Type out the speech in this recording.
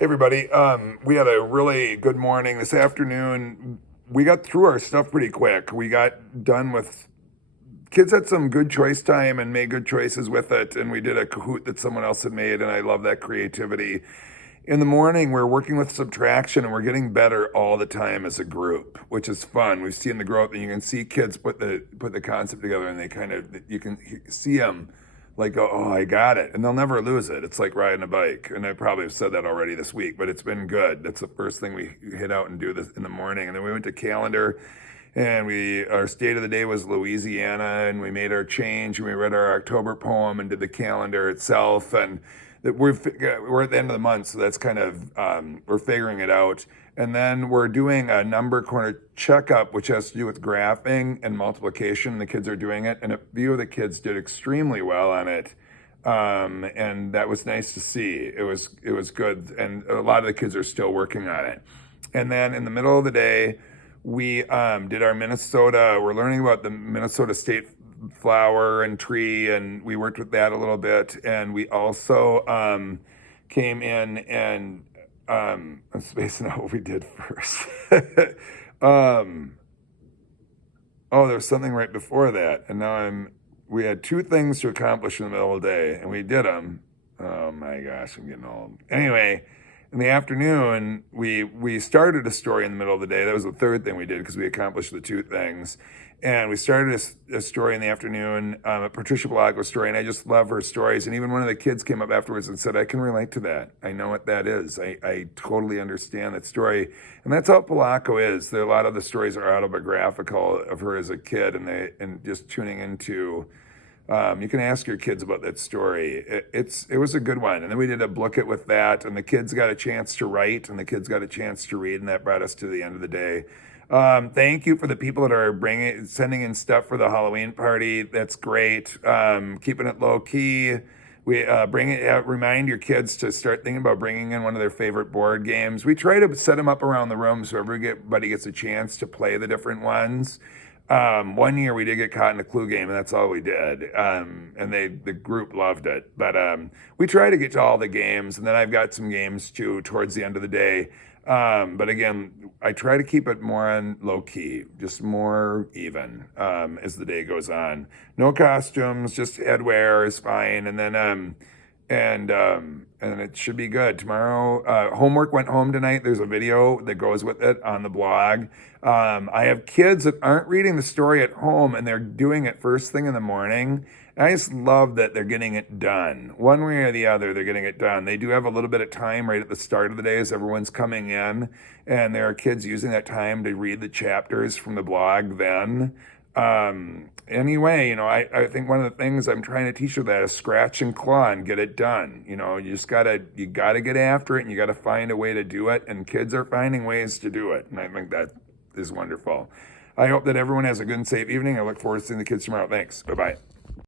Everybody. We had a really good morning this afternoon. We got through our stuff pretty quick. We got done with kids had some good choice time and made good choices with it. And we did a Kahoot that someone else had made, and I love that creativity. In the morning, we're working with subtraction, and we're getting better all the time as a group, which is fun. We've seen the growth, and you can see kids put the concept together, and they kind of you can see them like go, oh, I got it, and they'll never lose it. It's like riding a bike, and I probably have said that already this week, but it's been good. That's the first thing we hit out and do this in the morning, and then we went to calendar, and our state of the day was Louisiana, and we made our change, and we read our October poem and did the calendar itself, and that we're at the end of the month, so that's kind of we're figuring it out. And then we're doing a number corner checkup, which has to do with graphing and multiplication. The kids are doing it, and a few of the kids did extremely well on it, and that was nice to see. It was good, and a lot of the kids are still working on it. And then in the middle of the day, we did our Minnesota. We're learning about the Minnesota State flower and tree, and we worked with that a little bit. And we also came in and I'm spacing out what we did first. Oh, there was something right before that, and now we had two things to accomplish in the middle of the day, and we did them. Oh my gosh, I'm getting old. Anyway, in the afternoon, we started a story in the middle of the day. That was the third thing we did because we accomplished the two things. And we started a story in the afternoon, a Patricia Balago story, and I just love her stories. And even one of the kids came up afterwards and said, I can relate to that. I know what that is. I totally understand that story. And that's how Balago is. A lot of the stories are autobiographical of her as a kid, and just tuning into. You can ask your kids about that story. It was a good one. And then we did a book it with that, and the kids got a chance to write, and the kids got a chance to read, and that brought us to the end of the day. Thank you for the people that are sending in stuff for the Halloween party. That's great. Keeping it low key. We remind your kids to start thinking about bringing in one of their favorite board games. We try to set them up around the room so everybody gets a chance to play the different ones. One year we did get caught in a clue game, and that's all we did. And the group loved it. But we try to get to all the games, and then I've got some games too towards the end of the day. But again, I try to keep it more on low key, just more even as the day goes on. No costumes, just headwear is fine, and then and it should be good. Tomorrow, homework went home tonight. There's a video that goes with it on the blog. I have kids that aren't reading the story at home, and they're doing it first thing in the morning. I just love that they're getting it done. One way or the other, they're getting it done. They do have a little bit of time right at the start of the day as everyone's coming in, and there are kids using that time to read the chapters from the blog then. Anyway, I think one of the things I'm trying to teach her that is scratch and claw and get it done. You gotta get after it, and you gotta find a way to do it, and kids are finding ways to do it, and I think that is wonderful. I hope that everyone has a good and safe evening. I look forward to seeing the kids tomorrow. Thanks. Bye-bye.